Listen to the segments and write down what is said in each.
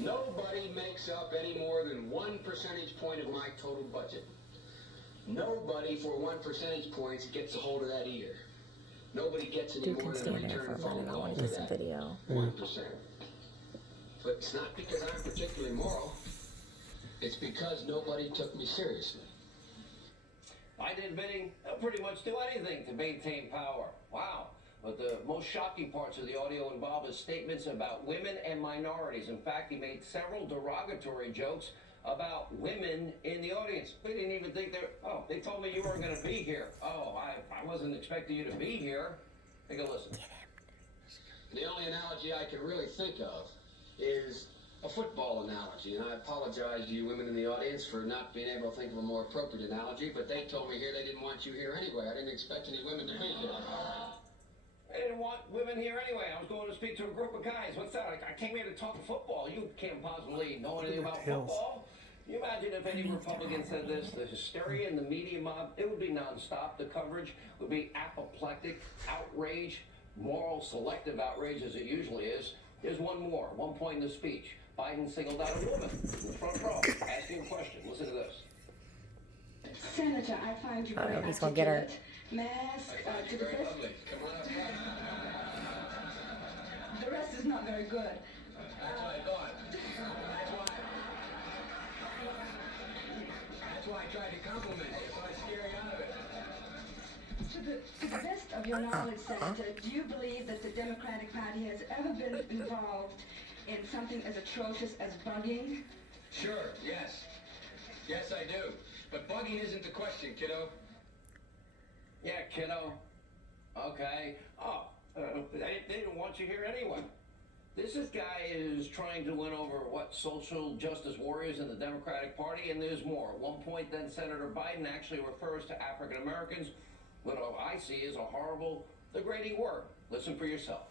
Nobody makes up any more than 1 percentage point of my total budget. Nobody for 1 percentage point gets a hold of that either. Nobody gets any more than a return phone call for that. Video. 1%. But it's not because I'm particularly moral. It's because nobody took me seriously. Biden admitting they'll pretty much do anything to maintain power. Wow. But the most shocking parts of the audio involve his statements about women and minorities. In fact, he made several derogatory jokes about women in the audience. We didn't even think they told me you weren't going to be here. Oh, I wasn't expecting you to be here. Take a listen. The only analogy I can really think of is a football analogy, and I apologize to you women in the audience for not being able to think of a more appropriate analogy, but they told me here they didn't want you here anyway. I didn't expect any women to be here. They didn't want women here anyway. I was going to speak to a group of guys. What's that? I came here to talk football. You can't possibly know anything about football. Can you imagine if any Republican said this? The hysteria in the media mob, it would be nonstop. The coverage would be apoplectic, outrage, moral, selective outrage as it usually is. Here's one more. One point in the speech. Biden singled out a woman in the front row, asking a question. Listen to this. Senator, I find you very he's gonna get her. Mask to the Very face. lovely. Come on up. The rest is not very good. That's what I thought. That's why I tried to compliment you, so I scare you out of it. To the best of your knowledge, Senator, do you believe that the Democratic Party has ever been involved in something as atrocious as bugging? Sure, yes. Yes, I do. But bugging isn't the question, kiddo. Yeah, kiddo. Okay. Oh, they didn't want you here anyway. This guy is trying to win over, social justice warriors in the Democratic Party, and there's more. At one point, then, Senator Biden actually refers to African Americans, what I see is a horrible, degrading word. Listen for yourself.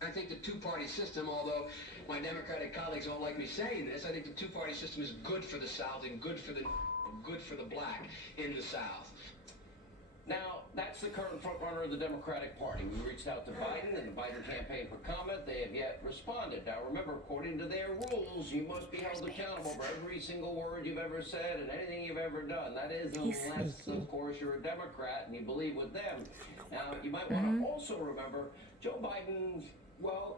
I think the two-party system, although my Democratic colleagues don't like me saying this, I think the two-party system is good for the South and good for the black in the South. Now, that's the current frontrunner of the Democratic Party. We reached out to Biden and the Biden campaign for comment. They have yet responded. Now, remember, according to their rules, you must be held accountable for every single word you've ever said and anything you've ever done. That is, unless, of course, you're a Democrat and you believe with them. Now, you might want to also remember Joe Biden's,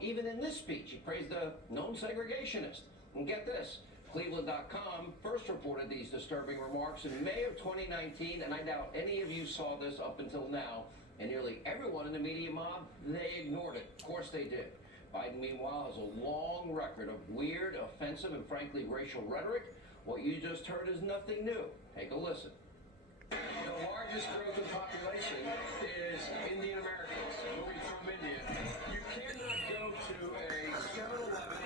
even in this speech, he praised the known segregationist. And get this. Cleveland.com first reported these disturbing remarks in May of 2019, and I doubt any of you saw this up until now, and nearly everyone in the media mob, they ignored it. Of course they did. Biden, meanwhile, has a long record of weird, offensive, and frankly racial rhetoric. What you just heard is nothing new. Take a listen. The largest growth in population is Indian Americans moving from India. You cannot go to a 7-Eleven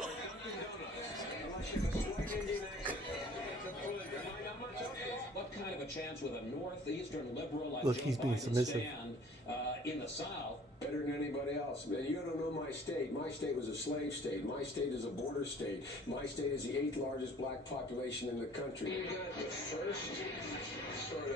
or Dunkin' Donuts unless you have a slight Indian accent. What kind of a chance with a northeastern liberal like Look, Joe he's being Biden submissive. stand in the South? Better than anybody else. You don't know my state. My state was a slave state. My state is a border state. My state is the 8th largest black population in the country. You got the first sort